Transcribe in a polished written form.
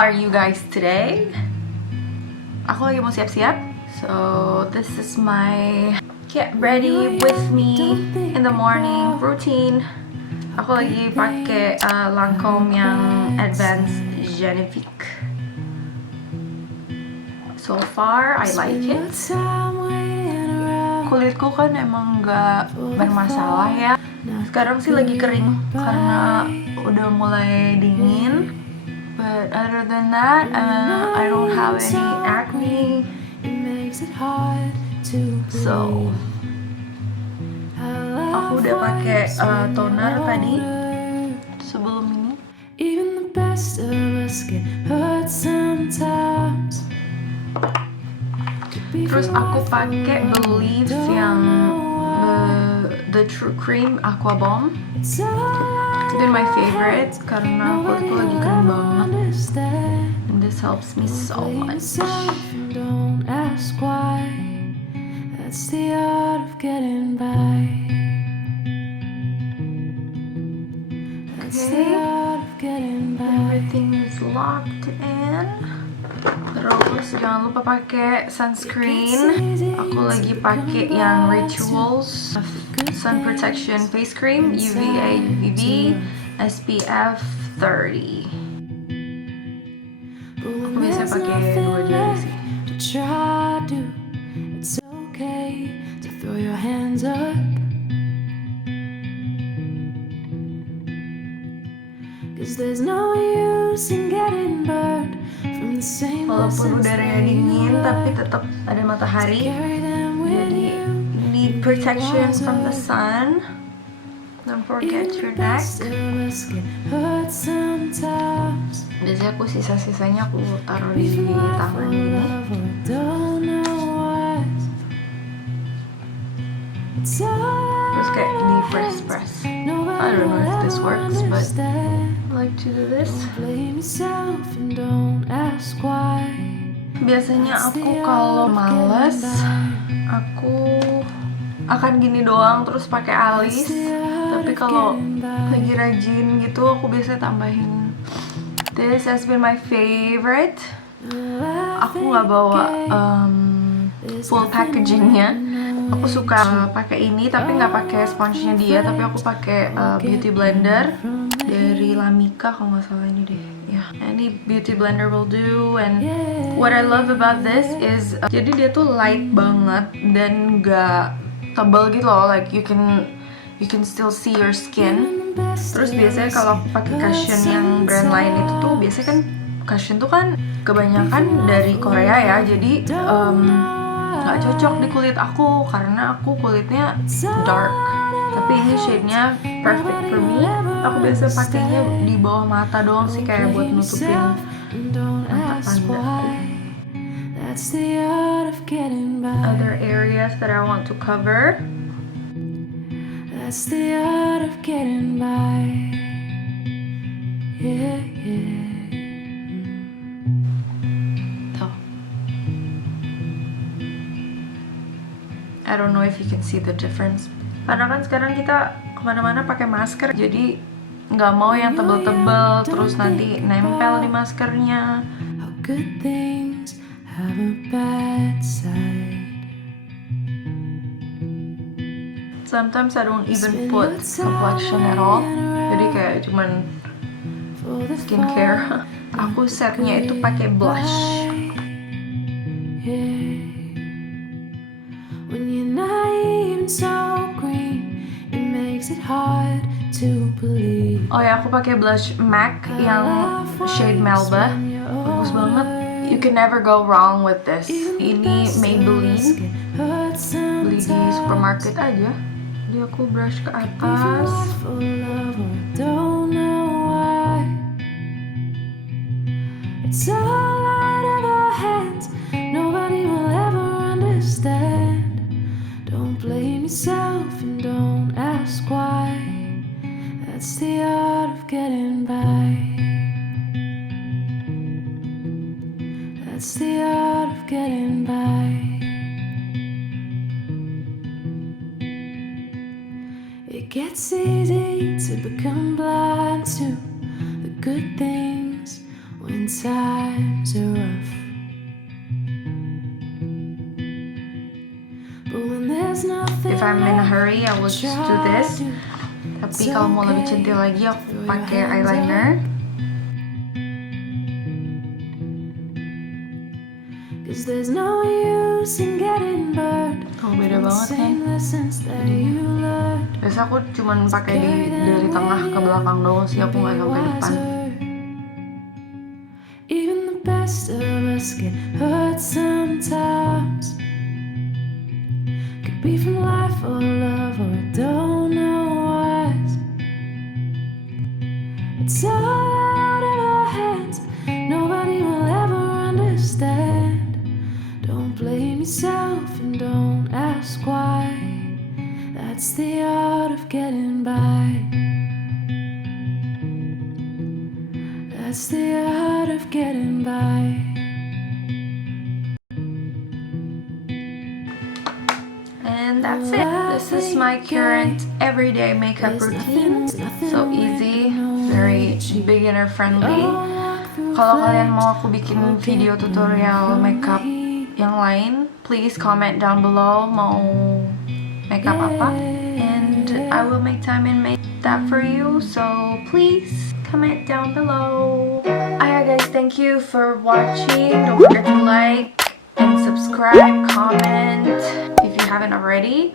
are you guys today? Aku lagi mau siap-siap. So this is my get ready with me in the morning routine. Aku lagi pakai Lancome yang Advanced Genivique. So far I like it. Kulitku kan emang gak bermasalah ya. Sekarang sih lagi kering karena udah mulai dingin. But other than that, I don't have any acne. So aku udah pakai toner tadi sebelum ini. Terus aku pakai Believe yang the True Cream Aqua Bomb. It's been my favorite karena kulitku lagi kering banget. And this helps me so much. Don't ask why. That's the art of getting by. That's the art of getting by. Everything is locked in. Terus jangan lupa pakai sunscreen. Aku lagi pakai yang Rituals Sun Protection Face Cream UVA UVB SPF 30. Aku biasa pakai dua jari sih. It's okay to throw your hands up. Cause there's no use in getting burned. Walaupun udaranya dingin, tapi tetap ada matahari. Jadi need protection from the sun. Don't forget your neck. Biasanya aku sisa-sisanya aku taruh di tangan gini. Terus kayak di press. I don't know if this works, but I like to do this. Biasanya aku kalau males, aku akan gini doang terus pakai alis. Tapi kalau lagi rajin gitu, aku biasanya tambahin. This has been my favorite. Aku nggak bawa full packagingnya. Aku suka pakai ini, tapi nggak pakai sponge-nya dia, tapi aku pakai beauty blender dari Lamika kalau nggak salah ini deh. Yeah, any beauty blender will do. And what I love about this is jadi dia tuh light banget dan nggak tebal gitu loh. Like you can still see your skin. Terus biasanya kalau aku pakai cushion yang brand lain itu tuh biasanya kan cushion tuh kan kebanyakan dari Korea ya. Jadi nggak cocok di kulit aku karena aku kulitnya dark. Tapi ini shade-nya perfect for me. Aku biasa pakainya di bawah mata doang sih, kayak buat nutupin mata pandaku. Other areas that I want to cover. That's the art of getting by. Yeah. I don't know if you can see the difference. Karena kan sekarang kita kemana-mana pakai masker, jadi nggak mau yang tebel-tebel terus nanti nempel di maskernya. Sometimes I don't even put complexion at all. Jadi kayak cuman skincare. Aku setnya itu pakai blush. When you're naive and so green, it makes it hard to believe. Oh ya, aku pakai blush MAC yang shade Melba. Bagus banget. You can never go wrong with this. Ini Maybelline. Beli di supermarket aja. Jadi aku brush ke atas. It's all out of our hands. Nobody will ever understand. Don't blame yourself and don't ask why. That's the art of getting by. That's the art of getting by. It gets easy to become blind to the good things when times are rough. But when there's nothing If I'm in a hurry, I will just do this. left, Tapi kalau mau lebih centil lagi, aku pakai eyeliner. 'cause there's no use in getting burned. Oh, beda banget kan? Same lessons that you learned. Biasa aku cuman pakai dari tengah ke belakang doang sih, aku nggak sampai depan. Even the best of us get hurt sometimes. Could be from life or love or I don't know what. It's all out of our hands. Nobody will ever understand. Don't blame yourself and don't ask why. That's the art of getting by. That's the art of getting by. And that's it. This is my current everyday makeup routine. So easy, very beginner friendly. Kalau kalian mau aku bikin video tutorial makeup yang lain, please comment down below mau makeup apa, and I will make time and make that for you. So please comment down below. Alright guys, thank you for watching. Don't forget to like and subscribe, comment if you haven't already.